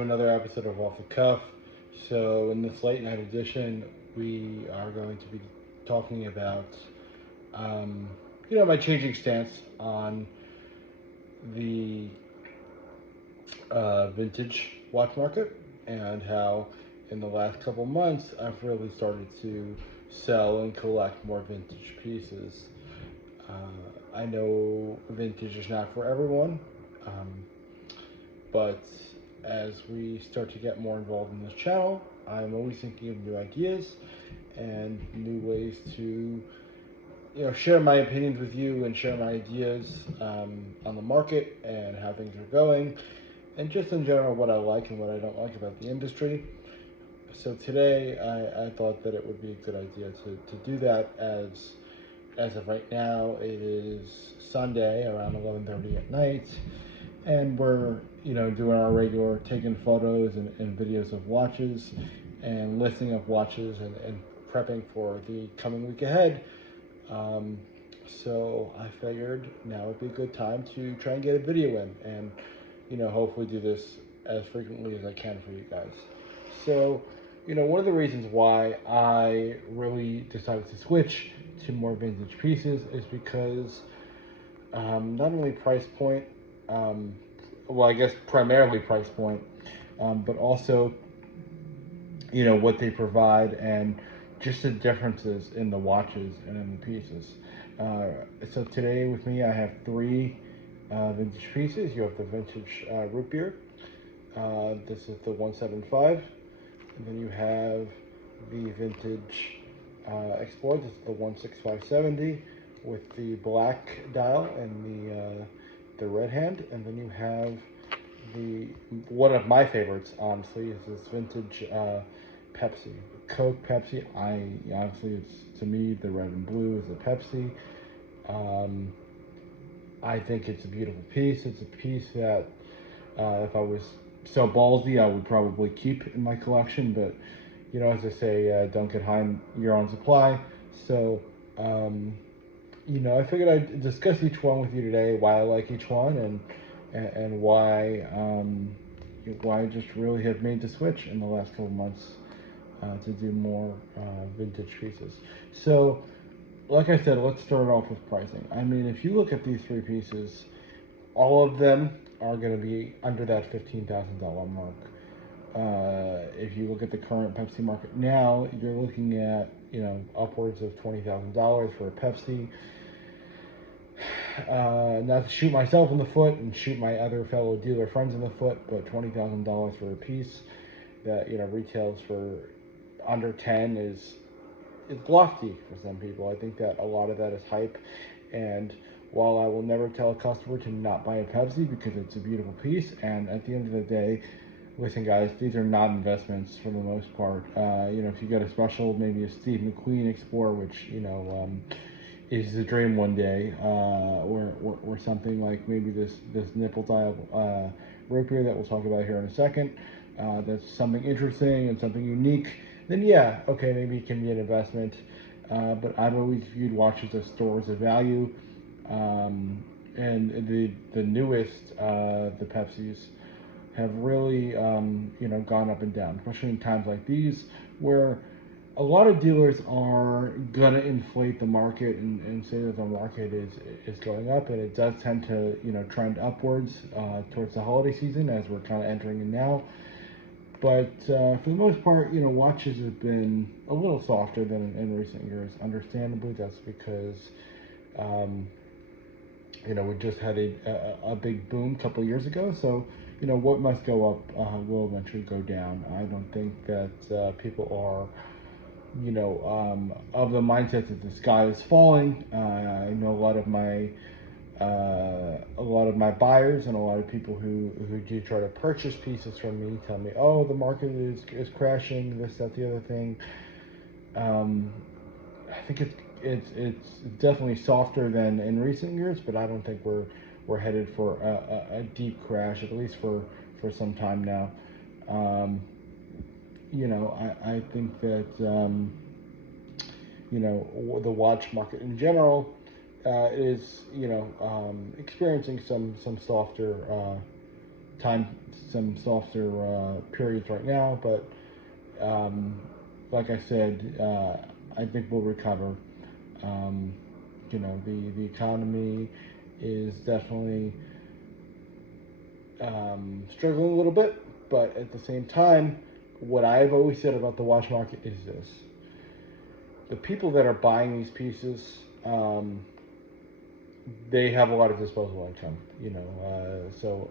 Another episode of Off the Cuff. So, in this late night edition, we are going to be talking about, my changing stance on the vintage watch market and how, in the last couple months, I've really started to sell and collect more vintage pieces. I know vintage is not for everyone, but as we start to get more involved in this channel, I'm always thinking of new ideas and new ways to, share my opinions with you and share my ideas on the market and how things are going, and just in general what I like and what I don't like about the industry. So today, I thought that it would be a good idea to do that as of right now. It is Sunday around 11:30 at night, and we're doing our regular taking photos and videos of watches and listing of watches and prepping for the coming week ahead. So I figured now would be a good time to try and get a video in and hopefully do this as frequently as I can for you guys. So one of the reasons why I really decided to switch to more vintage pieces is because not only price point, well, I guess primarily price point, but also, what they provide and just the differences in the watches and in the pieces. So today with me, I have three vintage pieces. You have the vintage root beer. This is the 175. And then you have the vintage Explorer. This is the 16570 with the black dial and the red hand. And then you have one of my favorites, honestly, is this vintage Pepsi, Coke Pepsi. Honestly, to me, the red and blue is a Pepsi. I think it's a beautiful piece. It's a piece that if I was so ballsy, I would probably keep in my collection, but as I say, don't get high on your own supply. So I figured I'd discuss each one with you today, why I like each one, and why I just really have made the switch in the last couple months to do more vintage pieces. So, like I said, let's start off with pricing. I mean, if you look at these three pieces, all of them are going to be under that $15,000 mark. If you look at the current Pepsi market now, you're looking at upwards of $20,000 for a Pepsi. Not to shoot myself in the foot and shoot my other fellow dealer friends in the foot, but $20,000 for a piece that retails for under 10 is lofty for some people. I think that a lot of that is hype, and while I will never tell a customer to not buy a Pepsi because it's a beautiful piece, and at the end of the day, listen guys, these are not investments for the most part. If you get a special, maybe a Steve McQueen Explorer, which is the dream one day, or something like maybe this nipple dial root beer that we'll talk about here in a second, that's something interesting and something unique, then yeah, okay, maybe it can be an investment. But I've always viewed watches as stores of value, and the newest, the Pepsis, have really gone up and down, especially in times like these where a lot of dealers are gonna inflate the market and say that the market is going up, and it does tend to trend upwards towards the holiday season as we're kind of entering in now. But for the most part, watches have been a little softer than in recent years. Understandably, that's because we just had a big boom a couple of years ago. So what must go up will eventually go down. I don't think that people are of the mindset that the sky is falling. I know a lot of my buyers and a lot of people who do try to purchase pieces from me tell me, oh, the market is crashing, this, that, the other thing. I think it's definitely softer than in recent years, but I don't think we're headed for a deep crash, at least for some time now. I think that the watch market in general is experiencing some softer some softer periods right now, but like I said, I think we'll recover. Um, the economy is definitely struggling a little bit, but at the same time, what I've always said about the watch market is this: the people that are buying these pieces, they have a lot of disposable income. So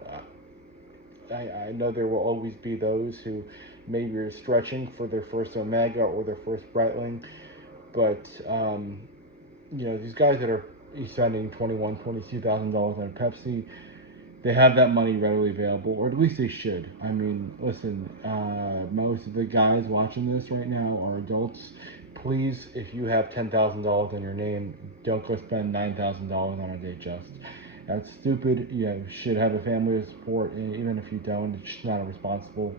I know there will always be those who maybe are stretching for their first Omega or their first Breitling, but these guys that are spending $22,000 on a Pepsi, they have that money readily available, or at least they should. I mean, listen, most of the guys watching this right now are adults. Please, if you have $10,000 in your name, don't go spend $9,000 on a Datejust. That's stupid. You should have a family to support, and even if you don't, it's just not a responsible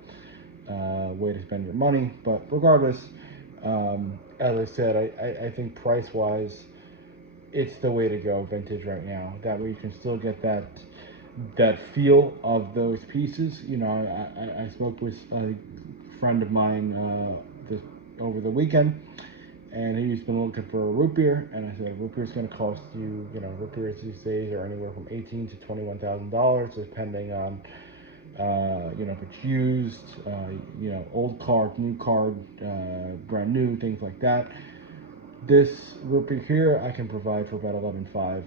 way to spend your money. But regardless, as I said, I think price-wise, it's the way to go, vintage right now. That way you can still get that feel of those pieces. I spoke with a friend of mine over the weekend, and he's been looking for a root beer, and I said, root beer is going to cost you, root beers these days are anywhere from $18,000 to $21,000, depending on, if it's used, old card, new card, brand new, things like that. This root beer here, I can provide for about $11.5,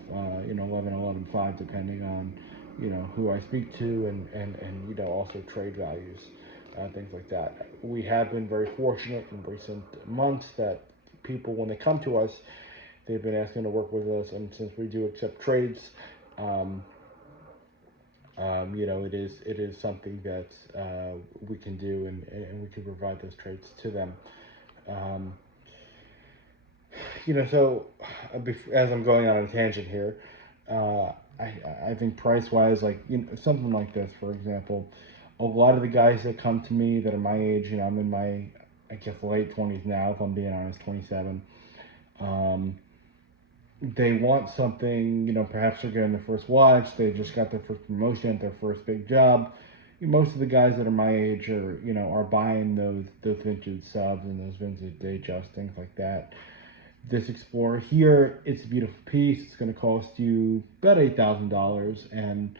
11.5, depending on, who I speak to, and also trade values, things like that. We have been very fortunate in recent months that people, when they come to us, they've been asking to work with us, and since we do accept trades, it is something that we can do, and we can provide those trades to them. So as I'm going on a tangent here, I think price-wise, like something like this, for example, a lot of the guys that come to me that are my age, I'm in my, I guess, late 20s now, if I'm being honest, 27. They want something, perhaps they're getting their first watch, they just got their first promotion, their first big job. Most of the guys that are my age are buying those vintage subs and those vintage Datejust, things like that. This Explorer here, it's a beautiful piece. It's going to cost you about $8,000, and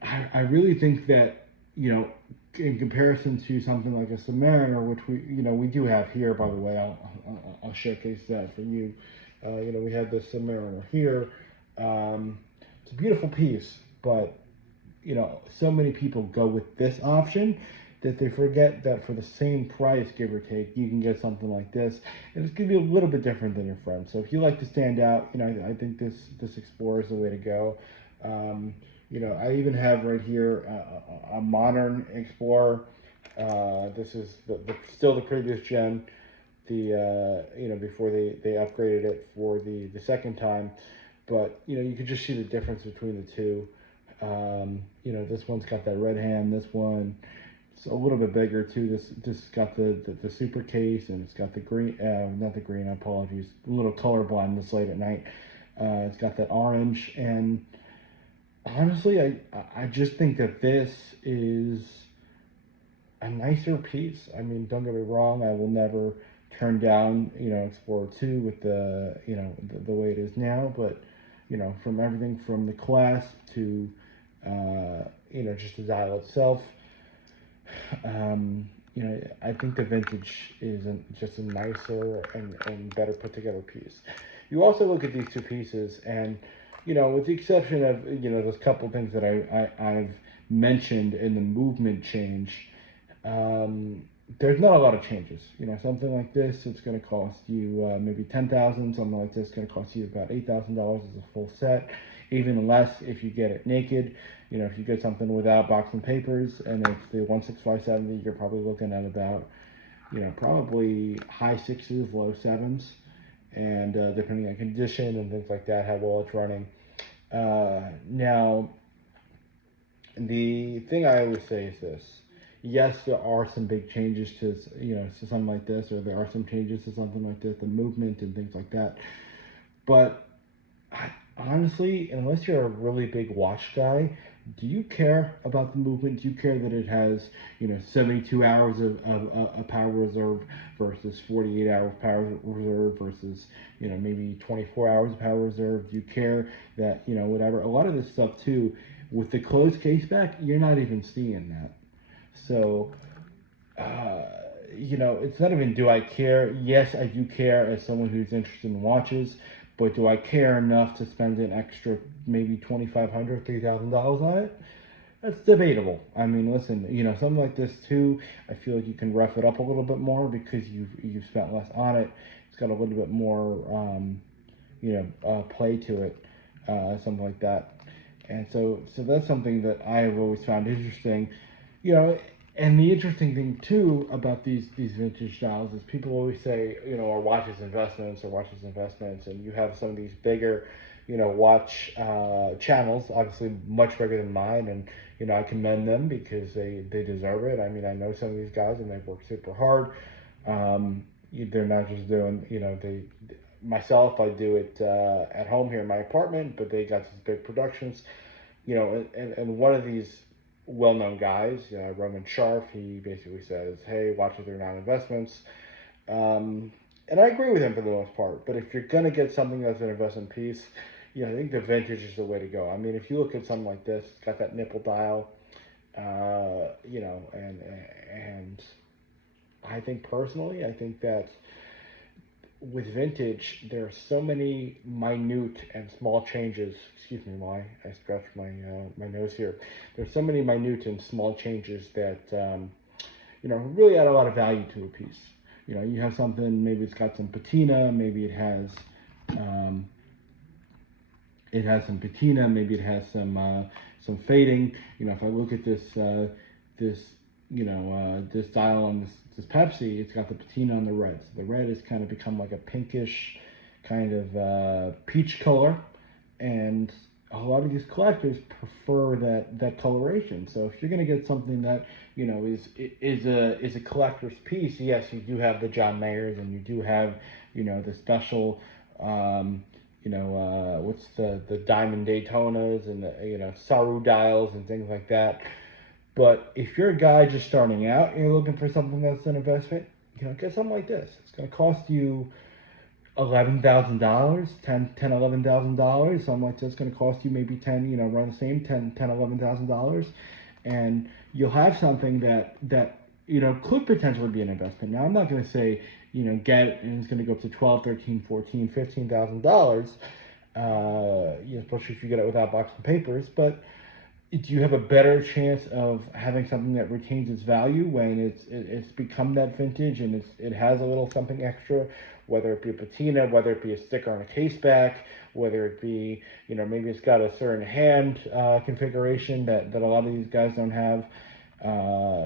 I really think that, in comparison to something like a Submariner, which we do have here, by the way, I'll showcase that for you. We have this Submariner here. It's a beautiful piece, but so many people go with this option that they forget that for the same price, give or take, you can get something like this, and it's going to be a little bit different than your friend. So if you like to stand out, I think this Explorer is the way to go. I even have right here a modern Explorer. This is still the previous gen, before they upgraded it for the second time. But you can just see the difference between the two. This one's got that red hand. This one, it's a little bit bigger too. This got the super case, and it's got the green, not the green, apologies, a little colorblind this late at night. It's got that orange, and honestly, I just think that this is a nicer piece. I mean, don't get me wrong, I will never turn down, Explorer 2 with the way it is now, but, from everything from the clasp to, just the dial itself, I think the vintage is just a nicer and better put together piece. You also look at these two pieces, and with the exception of those couple things that I've mentioned in the movement change, there's not a lot of changes. Something like this, it's going to cost you maybe $10,000. Something like this is going to cost you about $8,000 as a full set. Even less if you get it naked. If you get something without box and papers, and it's the 16570, you're probably looking at about, probably high sixes, low sevens, and depending on condition and things like that, how well it's running. Now, the thing I always say is this: yes, there are some big changes to to something like this, or there are some changes to something like this, the movement and things like that. But honestly, unless you're a really big watch guy, Do you care about the movement? Do you care that it has, 72 hours of power reserve versus 48 hours power reserve versus, maybe 24 hours of power reserve? Do you care that, whatever? A lot of this stuff too, with the closed case back, you're not even seeing that. So, uh, it's not even do I care. Yes, I do care as someone who's interested in watches, but do I care enough to spend an extra maybe $2,500, $3,000 on it? That's debatable. I mean, listen, something like this too. I feel like you can rough it up a little bit more because you've spent less on it. It's got a little bit more, play to it, something like that. And so that's something that I have always found interesting. You know, and the interesting thing too about these vintage dials is people always say, our watches investments or watches investments, and you have some of these bigger, watch channels, obviously much bigger than mine, and I commend them because they deserve it. I mean, I know some of these guys and they've worked super hard. They're not just doing, myself, I do it at home here in my apartment, but they got these big productions, and one of these well-known guys, Roman Sharf, he basically says, hey, watches are not investments. And I agree with him for the most part, but if you're going to get something that's an investment piece, I think the vintage is the way to go. I mean, if you look at something like this, it's got that nipple dial, and I think personally, I think that with vintage, there are so many minute and small changes. Excuse me, why I scratched my nose here. There's so many minute and small changes that really add a lot of value to a piece. You have something, maybe it's got some patina, maybe it has some patina, maybe it has some fading. If I look at this this dial on this Pepsi, it's got the patina on the red. So the red has kind of become like a pinkish kind of peach color, and a lot of these collectors prefer that coloration. So if you're going to get something that is a collector's piece, yes, you do have the John Mayers and you do have the special what's the Diamond Daytonas and the Saru dials and things like that. But if you're a guy just starting out and you're looking for something that's an investment, get something like this. It's going to cost you $11,000, $11,000, something like that's going to cost you maybe around the same $11,000, and you'll have something that could potentially be an investment. Now, I'm not going to say get it and it's going to go up to $12,000, $13,000, $14,000, $15,000, especially if you get it without box and papers, but do you have a better chance of having something that retains its value when it's become that vintage and it has a little something extra, whether it be a patina, whether it be a sticker on a case back, whether it be maybe it's got a certain hand configuration that a lot of these guys don't have.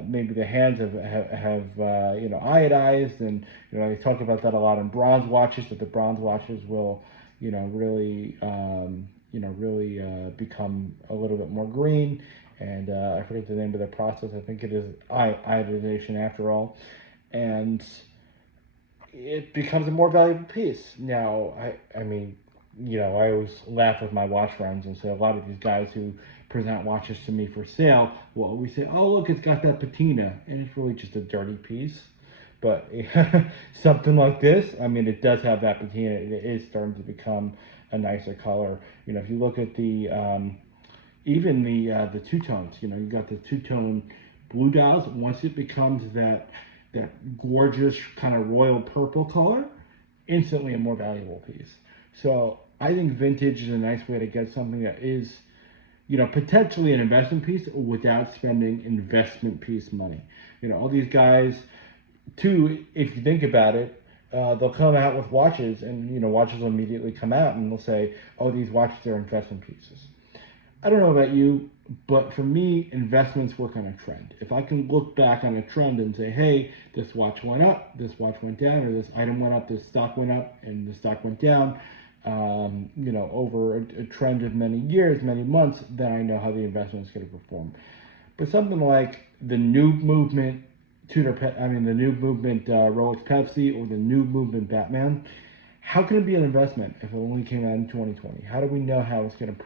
Maybe the hands have iodized, and they talk about that a lot in bronze watches, that the bronze watches will really become a little bit more green, and I forget the name of the process. I think it is iodization after all, and it becomes a more valuable piece. Now, I mean, I always laugh with my watch friends and say a lot of these guys who present watches to me for sale will always say, oh, look, it's got that patina, and it's really just a dirty piece. But something like this, I mean, it does have that patina. It is starting to become a nicer color. If you look at the even the two tones, you got the two-tone blue dials. Once it becomes that gorgeous kind of royal purple color, instantly a more valuable piece. So I think vintage is a nice way to get something that is potentially an investment piece without spending investment piece money. All these guys too, if you think about it, they'll come out with watches, and watches will immediately come out and they'll say, oh, these watches are investment pieces. I don't know about you, but for me, investments work on a trend. If I can look back on a trend and say, hey, this watch went up, this watch went down, or this item went up, this stock went up, and the stock went down, over a trend of many years, many months, then I know how the investment is going to perform. But something like the new movement the new movement Rolex Pepsi or the new movement Batman, how can it be an investment if it only came out in 2020? How do we know how it's going to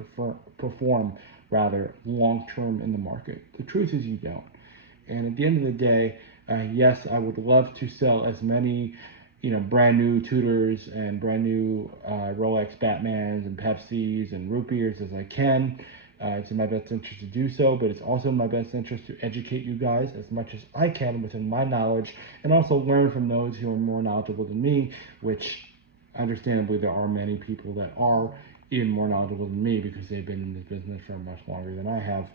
perform rather long-term in the market. The truth is you don't. And at the end of the day, yes, I would love to sell as many, brand new Tudors and brand new Rolex Batmans and Pepsis and root beers as I can. It's in my best interest to do so, but it's also in my best interest to educate you guys as much as I can within my knowledge, and also learn from those who are more knowledgeable than me, which understandably there are many people that are even more knowledgeable than me because they've been in this business for much longer than I have.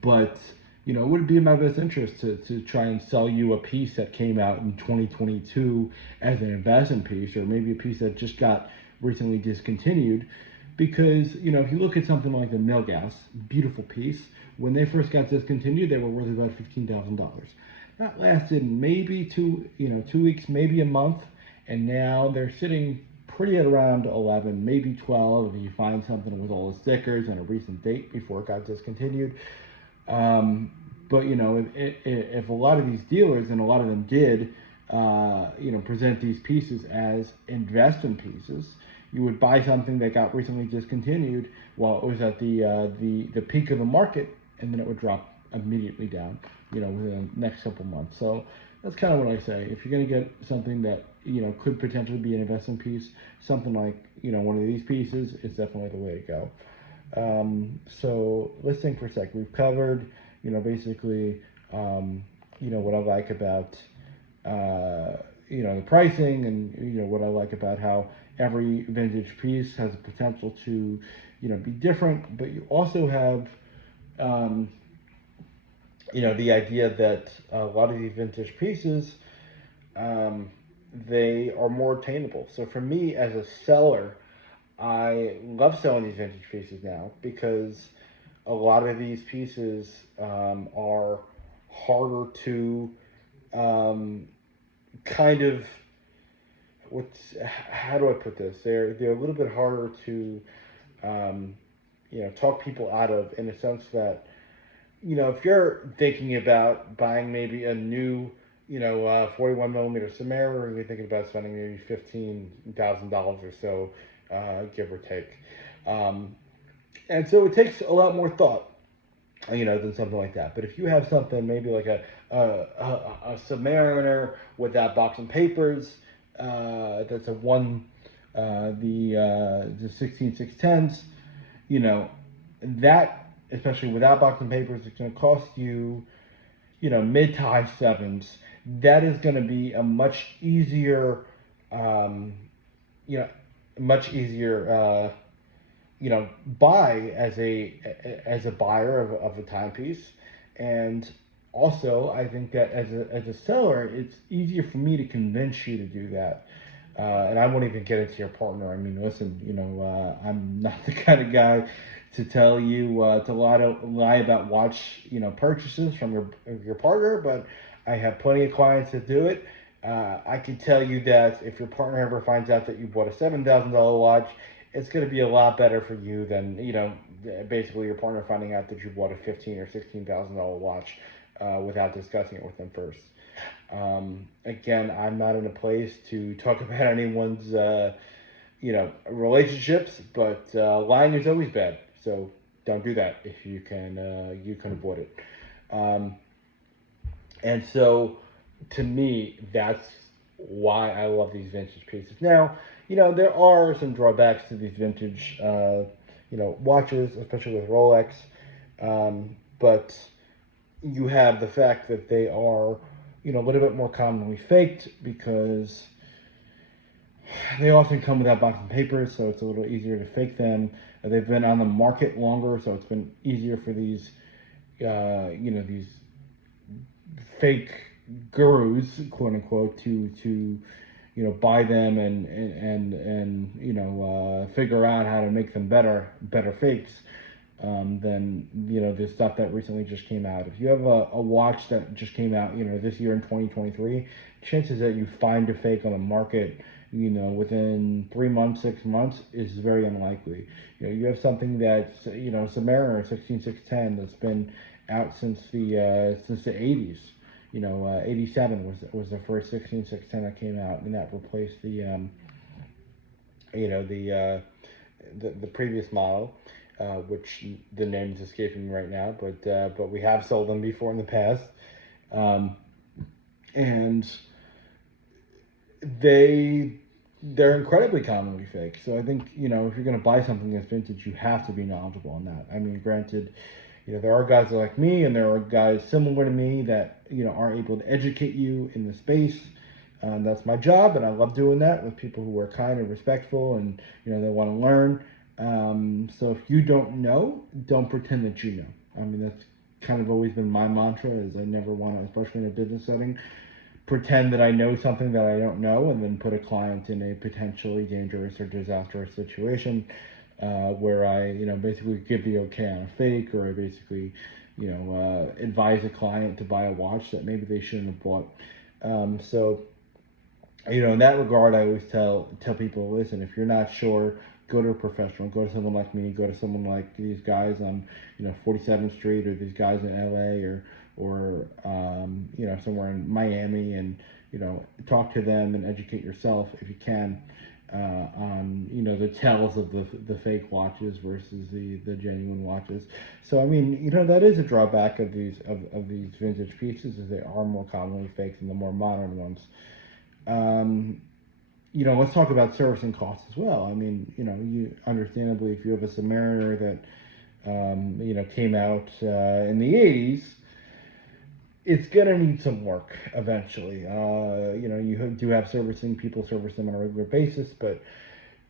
But it would be in my best interest to try and sell you a piece that came out in 2022 as an investment piece, or maybe a piece that just got recently discontinued. Because, if you look at something like the Milgauss, beautiful piece, when they first got discontinued, they were worth about $15,000. That lasted maybe 2 weeks, maybe a month, and now they're sitting pretty at around 11, maybe 12, if you find something with all the stickers and a recent date before it got discontinued. But if a lot of these dealers, and a lot of them did, present these pieces as investment pieces, you would buy something that got recently discontinued while it was at the peak of the market, and then it would drop immediately down, within the next couple months. So that's kind of what I say. If you're going to get something that could potentially be an investment piece, something like one of these pieces is definitely the way to go. So let's think for a sec. We've covered basically what I like about the pricing, and what I like about how every vintage piece has a potential to be different, but you also have the idea that a lot of these vintage pieces, they are more attainable. So for me as a seller, I love selling these vintage pieces now because a lot of these pieces are harder to kind of, how do I put this? They're a little bit harder to talk people out of, in a sense that if you're thinking about buying maybe a new 41 millimeter Samara, you're thinking about spending maybe $15,000 or so, give or take, and so it takes a lot more thought than something like that. But if you have something maybe like a Submariner with that box and papers, that's the 16610s, that, especially without box and papers, it's going to cost you, mid to high sevens. That is going to be a much easier, buy as a buyer of a timepiece. And also, I think that as a seller, it's easier for me to convince you to do that. And I won't even get into your partner. I mean, listen, I'm not the kind of guy to tell you to lie about watch purchases from your partner, but I have plenty of clients that do it. I can tell you that if your partner ever finds out that you bought a $7,000 watch, it's going to be a lot better for you than basically your partner finding out that you bought a $15,000 or $16,000 watch without discussing it with them first. Again, I'm not in a place to talk about anyone's relationships, but lying is always bad. So don't do that if you can avoid it. And so to me, that's why I love these vintage pieces. Now, there are some drawbacks to these vintage, watches, especially with Rolex. But you have the fact that they are, a little bit more commonly faked because they often come without box and papers, so it's a little easier to fake them. They've been on the market longer, so it's been easier for these, these fake gurus, quote unquote, to buy them and figure out how to make them better fakes than the stuff that recently just came out. If you have a watch that just came out this year in 2023, chances that you find a fake on the market within 3 months, 6 months is very unlikely. You have something that's Submariner 16610 that's been out since the 80s. 87 was the first 16610 that came out, and that replaced the previous model. which the name is escaping me right now, but we have sold them before in the past, um, and they're incredibly commonly fake. So I think, if you're going to buy something that's vintage, you have to be knowledgeable on that. I mean, granted, there are guys like me, and there are guys similar to me that are able to educate you in the space. That's my job, and I love doing that with people who are kind and respectful, and they want to learn. So if you don't know, don't pretend that you know. I mean, that's kind of always been my mantra, is I never want to, especially in a business setting, pretend that I know something that I don't know, and then put a client in a potentially dangerous or disastrous situation where I, basically give the okay on a fake, or I basically, advise a client to buy a watch that maybe they shouldn't have bought. So in that regard, I always tell people, listen, if you're not sure, go to a professional. Go to someone like me. Go to someone like these guys on 47th Street, or these guys in LA, or somewhere in Miami, and talk to them and educate yourself if you can on the tells of the fake watches versus the genuine watches. So I mean, that is a drawback of these vintage pieces, is they are more commonly faked than the more modern ones. Let's talk about servicing costs as well. I mean, you understandably, if you have a Submariner that came out in the 80s, it's gonna need some work eventually. You do have servicing, people service them on a regular basis, but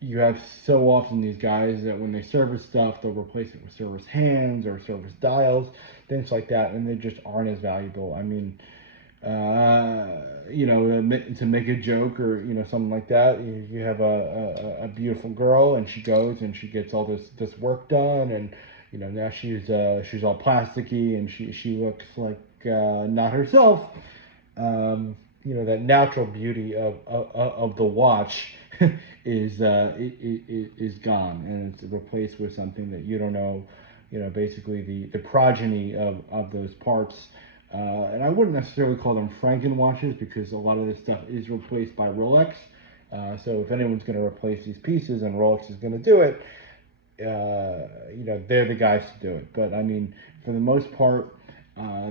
you have so often these guys that when they service stuff, they'll replace it with service hands or service dials, things like that, and they just aren't as valuable. I mean, to make a joke or something like that, you have a beautiful girl, and she goes and she gets all this work done, and now she's all plasticky, and she looks like not herself. That natural beauty of the watch is gone, and it's replaced with something that you don't know. Basically the progeny of those parts. And I wouldn't necessarily call them Franken watches, because a lot of this stuff is replaced by Rolex. So if anyone's going to replace these pieces and Rolex is going to do it, they're the guys to do it. But I mean, for the most part,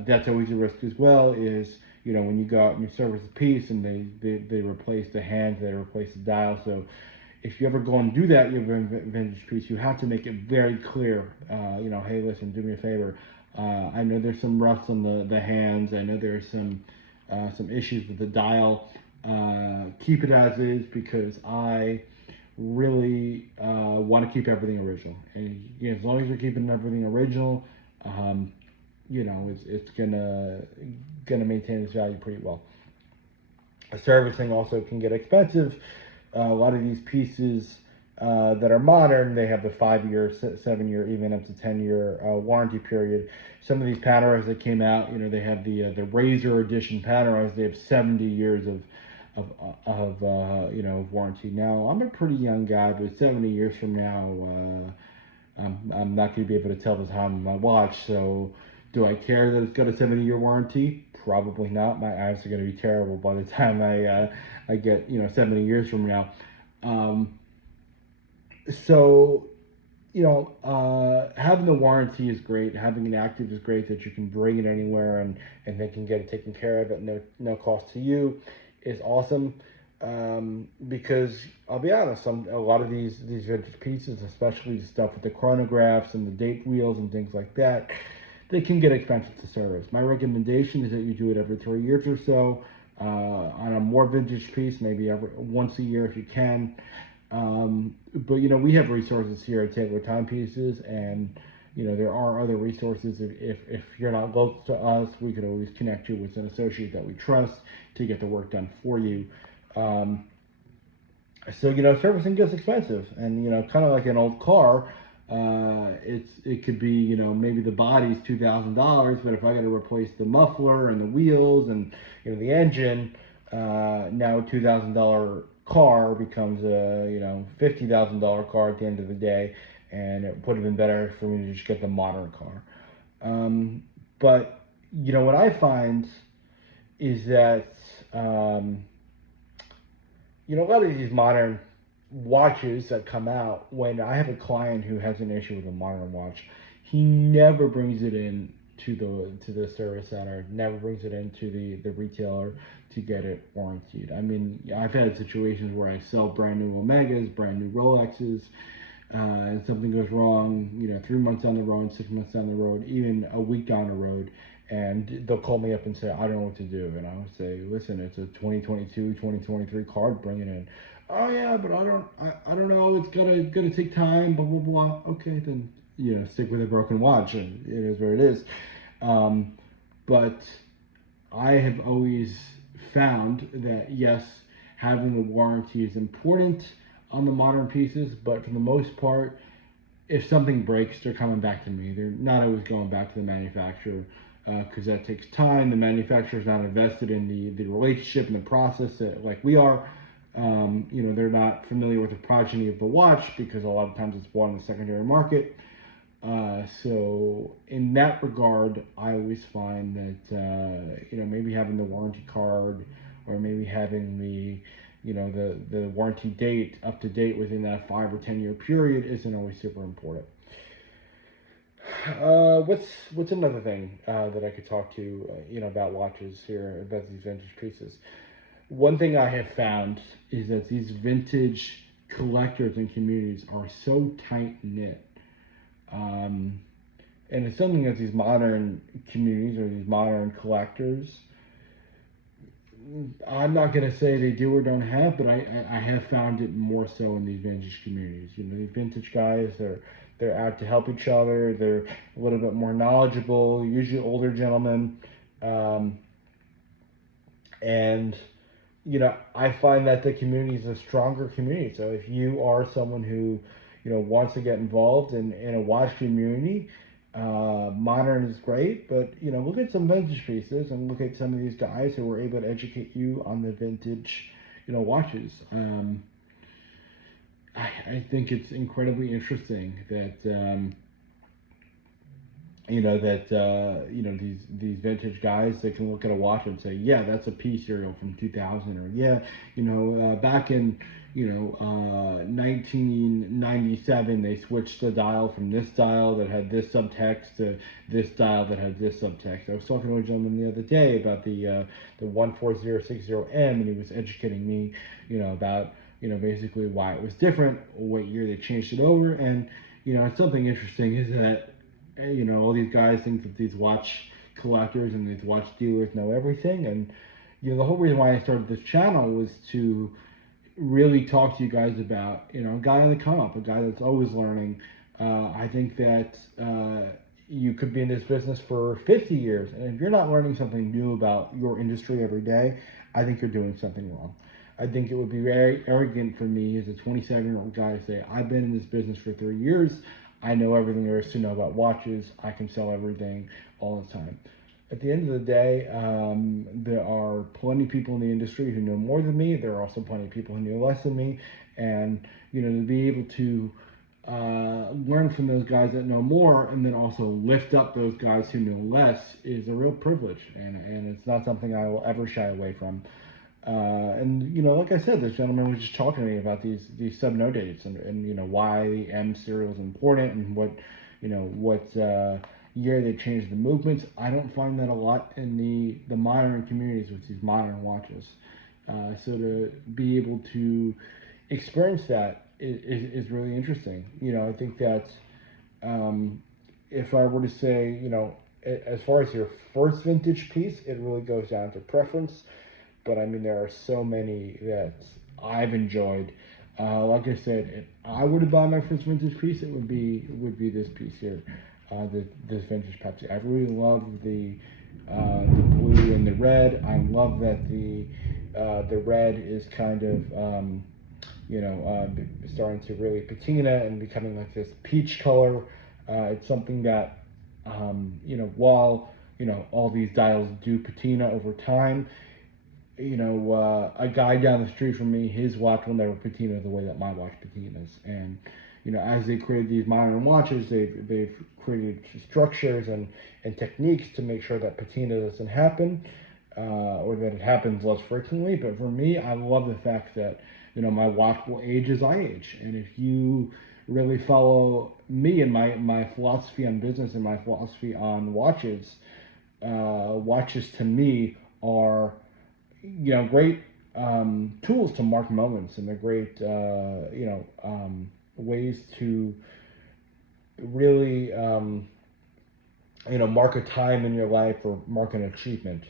that's always a risk as well, is, when you go out and you service a piece and they replace the hands, they replace the dial. So if you ever go and do that, you have a vintage piece, you have to make it very clear, hey, listen, do me a favor. I know there's some rust on the hands. I know there's some issues with the dial. Keep it as is, because I really want to keep everything original. And as long as you're keeping everything original, it's gonna maintain its value pretty well. Servicing also can get expensive. A lot of these pieces that are modern, they have the 5-year, 7-year, even up to 10-year warranty period. Some of these Panerais that came out, they have the Razor Edition Panerais. They have 70 years of warranty. Now, I'm a pretty young guy, but 70 years from now, I'm not going to be able to tell the time on my watch. So, do I care that it's got a 70-year warranty? Probably not. My eyes are going to be terrible by the time I get 70 years from now. So, having the warranty is great. Having it active is great, that you can bring it anywhere and they can get it taken care of at no cost to you, is awesome. Because I'll be honest, a lot of these vintage pieces, especially the stuff with the chronographs and the date wheels and things like that, they can get expensive to service. My recommendation is that you do it every 3 years or so. On a more vintage piece, maybe once a year if you can. But we have resources here at Taylor Timepieces, and there are other resources. If you're not local to us, we could always connect you with an associate that we trust to get the work done for you. So servicing gets expensive, and kind of like an old car, it could be maybe the body's $2,000, but if I got to replace the muffler and the wheels and the engine, now a $2,000 car becomes a $50,000 car at the end of the day, and it would have been better for me to just get the modern car. But what I find is that a lot of these modern watches that come out, when I have a client who has an issue with a modern watch, he never brings it in to the service center, never brings it into the retailer to get it warranted. I mean, I've had situations where I sell brand new Omegas, brand new Rolexes, and something goes wrong, 3 months down the road, 6 months down the road, even a week down the road, and they'll call me up and say, I don't know what to do. And I would say, listen, it's a 2022, 2023 card, bring it in. Oh yeah, but I don't know, it's gonna take time, blah, blah, blah. Okay, then, stick with a broken watch, and it is what it is. But I have always found that, yes, having the warranty is important on the modern pieces, but for the most part, if something breaks, they're coming back to me. They're not always going back to the manufacturer, because that takes time. The manufacturer's not invested in the relationship and the process that, like we are. They're not familiar with the progeny of the watch, because a lot of times it's bought in the secondary market. So in that regard, I always find that maybe having the warranty card, or maybe having the warranty date up to date within that 5 or 10 year period isn't always super important. What's another thing that I could talk to about watches here, about these vintage pieces? One thing I have found is that these vintage collectors and communities are so tight knit. And it's something that these modern communities or these modern collectors, I'm not going to say they do or don't have, but I have found it more so in these vintage communities. These vintage guys, they're out to help each other. They're a little bit more knowledgeable, usually older gentlemen. And I find that the community is a stronger community. So if you are someone who, wants to get involved in a watch community, modern is great, but look at some vintage pieces and look at some of these guys who were able to educate you on the vintage, watches. I think it's incredibly interesting that these vintage guys, they can look at a watch and say, yeah, that's a P serial from 2000, or yeah, back in 1997, they switched the dial from this dial that had this subtext to this dial that had this subtext. I was talking to a gentleman the other day about the 14060M, and he was educating me, about basically why it was different, what year they changed it over. And it's something interesting is that all these guys think that these watch collectors and these watch dealers know everything. And the whole reason why I started this channel was to really talk to you guys about a guy on the come up, a guy that's always learning. I think that you could be in this business for 50 years, and if you're not learning something new about your industry every day, I think you're doing something wrong. I think it would be very arrogant for me as a 27-year-old guy to say, I've been in this business for 3 years, I know everything there is to know about watches, I can sell everything all the time. At the end of the day, there are plenty of people in the industry who know more than me. There are also plenty of people who know less than me. And, to be able to learn from those guys that know more, and then also lift up those guys who know less, is a real privilege. And it's not something I will ever shy away from. Like I said, this gentleman was just talking to me about these sub-no dates and why the M serial is important, and what year they changed the movements. I don't find that a lot in the modern communities with these modern watches. So to be able to experience that is really interesting. I think that if I were to say, as far as your first vintage piece, it really goes down to preference. But I mean, there are so many that I've enjoyed. Like I said, if I were to buy my first vintage piece, it would be this piece here, this vintage Pepsi. I really love the blue and the red. I love that the red is kind of starting to really patina and becoming like this peach color. It's something that while all these dials do patina over time, a guy down the street from me, his watch will never patina the way that my watch patinas. And as they create these modern watches, they've created structures and techniques to make sure that patina doesn't happen, or that it happens less frequently. But for me, I love the fact that my watch will age as I age. And if you really follow me and my philosophy on business and my philosophy on watches, watches to me are, great tools to mark moments, and they're great, ways to really, mark a time in your life or mark an achievement.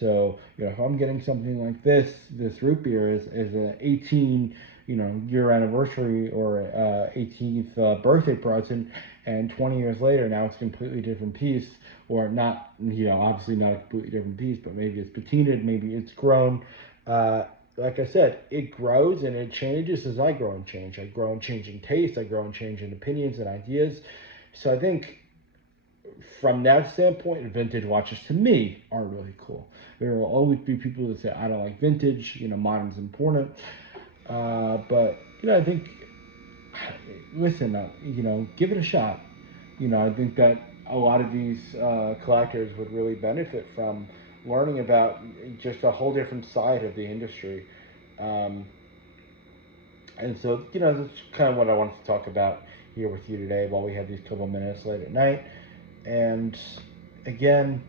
So, if I'm getting something like this root beer is an 18, year anniversary or 18th birthday present, and 20 years later, now it's a completely different piece, or not, obviously not a completely different piece, but maybe it's patinaed, maybe it's grown. Like I said, it grows and it changes as I grow and change. I grow and change in taste, I grow and change in opinions and ideas. So I think from that standpoint, vintage watches to me are really cool. There will always be people that say, I don't like vintage, modern's important. But, I think, listen, give it a shot. I think that a lot of these collectors would really benefit from learning about just a whole different side of the industry. Um, and so, that's kind of what I wanted to talk about here with you today while we have these couple minutes late at night. And again,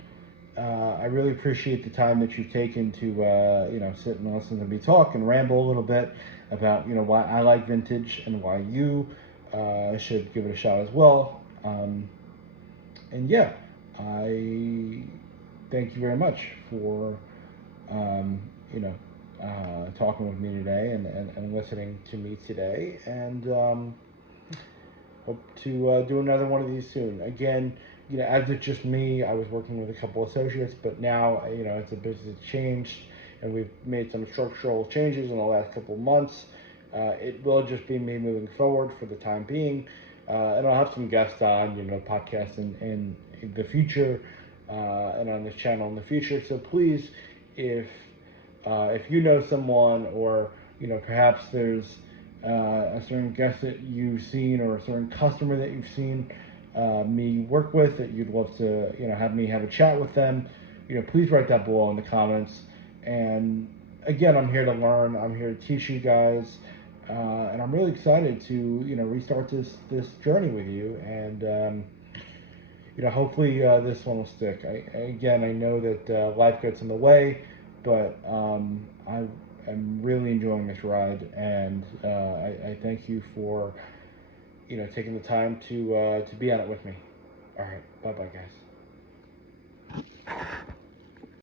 I really appreciate the time that you've taken to, sit and listen to me talk and ramble a little bit about, why I like vintage and why you should give it a shot as well. And yeah, I thank you very much for, um, talking with me today and listening to me today. And hope to do another one of these soon. Again, as it's just me, I was working with a couple associates, but now, it's a business changed, and we've made some structural changes in the last couple of months. It will just be me moving forward for the time being, and I'll have some guests on, podcasts in the future, and on this channel in the future. So please, if you know someone, or perhaps there's a certain guest that you've seen, or a certain customer that you've seen me work with, that you'd love to have me have a chat with them, please write that below in the comments. And again, I'm here to learn. I'm here to teach you guys, and I'm really excited to restart this journey with you. And hopefully this one will stick. I know that life gets in the way, but I am really enjoying this ride, and I thank you for taking the time to be on it with me. All right, bye bye, guys.